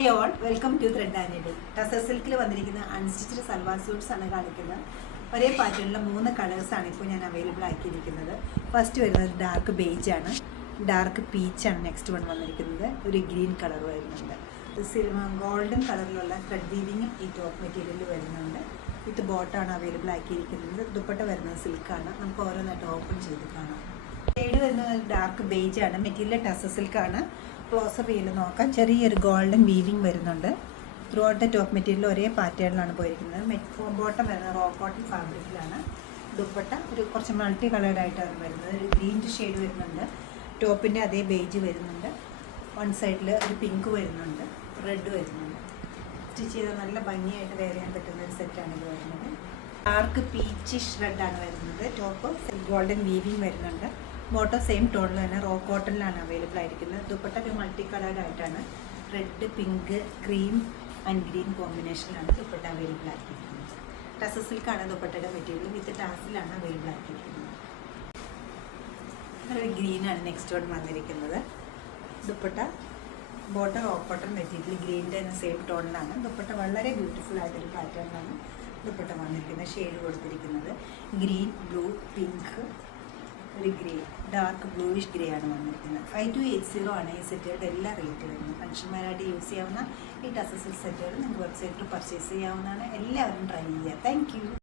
Hey all, welcome to Thread Andy. Tussar സിൽക്കിൽ വന്നിരിക്കുന്ന unstitched salwar suites ആണ് കാണിക്കുന്നത്. ഒരേ പാറ്റേണിലുള്ള 3 കളേഴ്സാണ് ഇപ്പോൾ ഞാൻ അവൈലബിൾ ആക്കിയിരിക്കുന്നത്. ഫസ്റ്റ് വരുന്നത് ഡാർക്ക് ബേജ് ആണ്, ഡാർക്ക് പീച്ചാണ് നെക്സ്റ്റ് വൺ വന്നിരിക്കുന്നത്, ഒരു ഗ്രീൻ കളർ വരുന്നുണ്ട്. ഗോൾഡൻ കളറിലുള്ള ത്രെഡ് വീവിങ്ങും ഈ ടോപ്പ് മെറ്റീരിയലിൽ വരുന്നുണ്ട്. വിത്ത് ബോട്ടാണ് അവൈലബിൾ ആക്കിയിരിക്കുന്നത്. ദുപ്പട്ട വരുന്നത് സിൽക്കാണ്. നമുക്ക് ഓരോന്നായിട്ട് ഓപ്പൺ ചെയ്ത് കാണാം. ഷെയ്ഡ് വരുന്നത് ഡാർക്ക് ബേജ് ആണ്, മെറ്റീരിയൽ ടസർ സിൽക്കാണ്. ക്ലോസർ വീൽ നോക്കാം. ചെറിയൊരു ഗോൾഡൻ വീവിങ് വരുന്നുണ്ട്. Through out the top material ഒരേ പാറ്റേണിലാണ് പോയിരിക്കുന്നത്. ബോട്ടം വരുന്നത് റോ കോട്ടൺ ഫാബ്രിക്കിലാണ്. ദുപ്പട്ട ഒരു കുറച്ച് മൾട്ടി കളേർഡായിട്ടാണ് വരുന്നത്. ഒരു ഗ്രീൻ ഷെയ്ഡ് വരുന്നുണ്ട്. ടോപ്പിൻ്റെ അതേ ബേജ് വരുന്നുണ്ട്. വൺ സൈഡിൽ ഒരു പിങ്ക് വരുന്നുണ്ട്, റെഡ് വരുന്നുണ്ട്. സ്റ്റിച്ച് ചെയ്താൽ നല്ല ഭംഗിയായിട്ട് വെയർ ചെയ്യാൻ പറ്റുന്ന ഒരു സെറ്റാണ് ഇത് വരുന്നത്. ഡാർക്ക് പീച്ചിഷ് റെഡാണ് വരുന്നത്. ടോപ്പ് ഗോൾഡൻ വീവിങ് വരുന്നുണ്ട്. ബോട്ടം സെയിം ടോണിൽ തന്നെ റോ കോട്ടണിലാണ് അവൈലബിൾ ആയിരിക്കുന്നത്. ദുപ്പട്ട ഒരു മൾട്ടി കളേർഡായിട്ടാണ്. Red, pink, cream and green കോമ്പിനേഷനിലാണ് ദുപ്പട്ട അവൈലബിൾ ആക്കിയിരിക്കുന്നത്. ടസർ സിൽക്കാണ് ദുപ്പട്ടയുടെ മെറ്റീരിയൽ. വിത്ത് ടാസിലാണ് അവൈലബിൾ ആക്കിയിരിക്കുന്നത്. ഒരു ഗ്രീനാണ് നെക്സ്റ്റ് വൺ വന്നിരിക്കുന്നത്. Dupatta bottom raw cotton material ഗ്രീനിൻ്റെ തന്നെ സെയിം ടോണിലാണ്. ദുപ്പട്ട വളരെ ബ്യൂട്ടിഫുൾ ആയിട്ടൊരു പാറ്റേണിലാണ് ദുപ്പട്ട വന്നിരിക്കുന്നത്. ഷെയ്ഡ് കൊടുത്തിരിക്കുന്നത് ഗ്രീൻ, ബ്ലൂ, പിങ്ക്, ഒരു ഗ്രേ, ഡാർക്ക് ബ്ലൂയിഷ് ഗ്രേ ആണ് വന്നിരിക്കുന്നത്. 5280 ആണ് ഈ സെറ്റുകളുടെ എല്ലാ റേറ്റ് വരുന്നത്. ഫംഗ്ഷന്മാരായിട്ട് യൂസ് ചെയ്യാവുന്ന ഈ ടസർ സിൽക്ക് സെറ്റുകൾ നിങ്ങൾക്ക് വെബ്സൈറ്റിൽ പർച്ചേസ് ചെയ്യാവുന്നതാണ്. എല്ലാവരും ട്രൈ ചെയ്യുക. Thank you.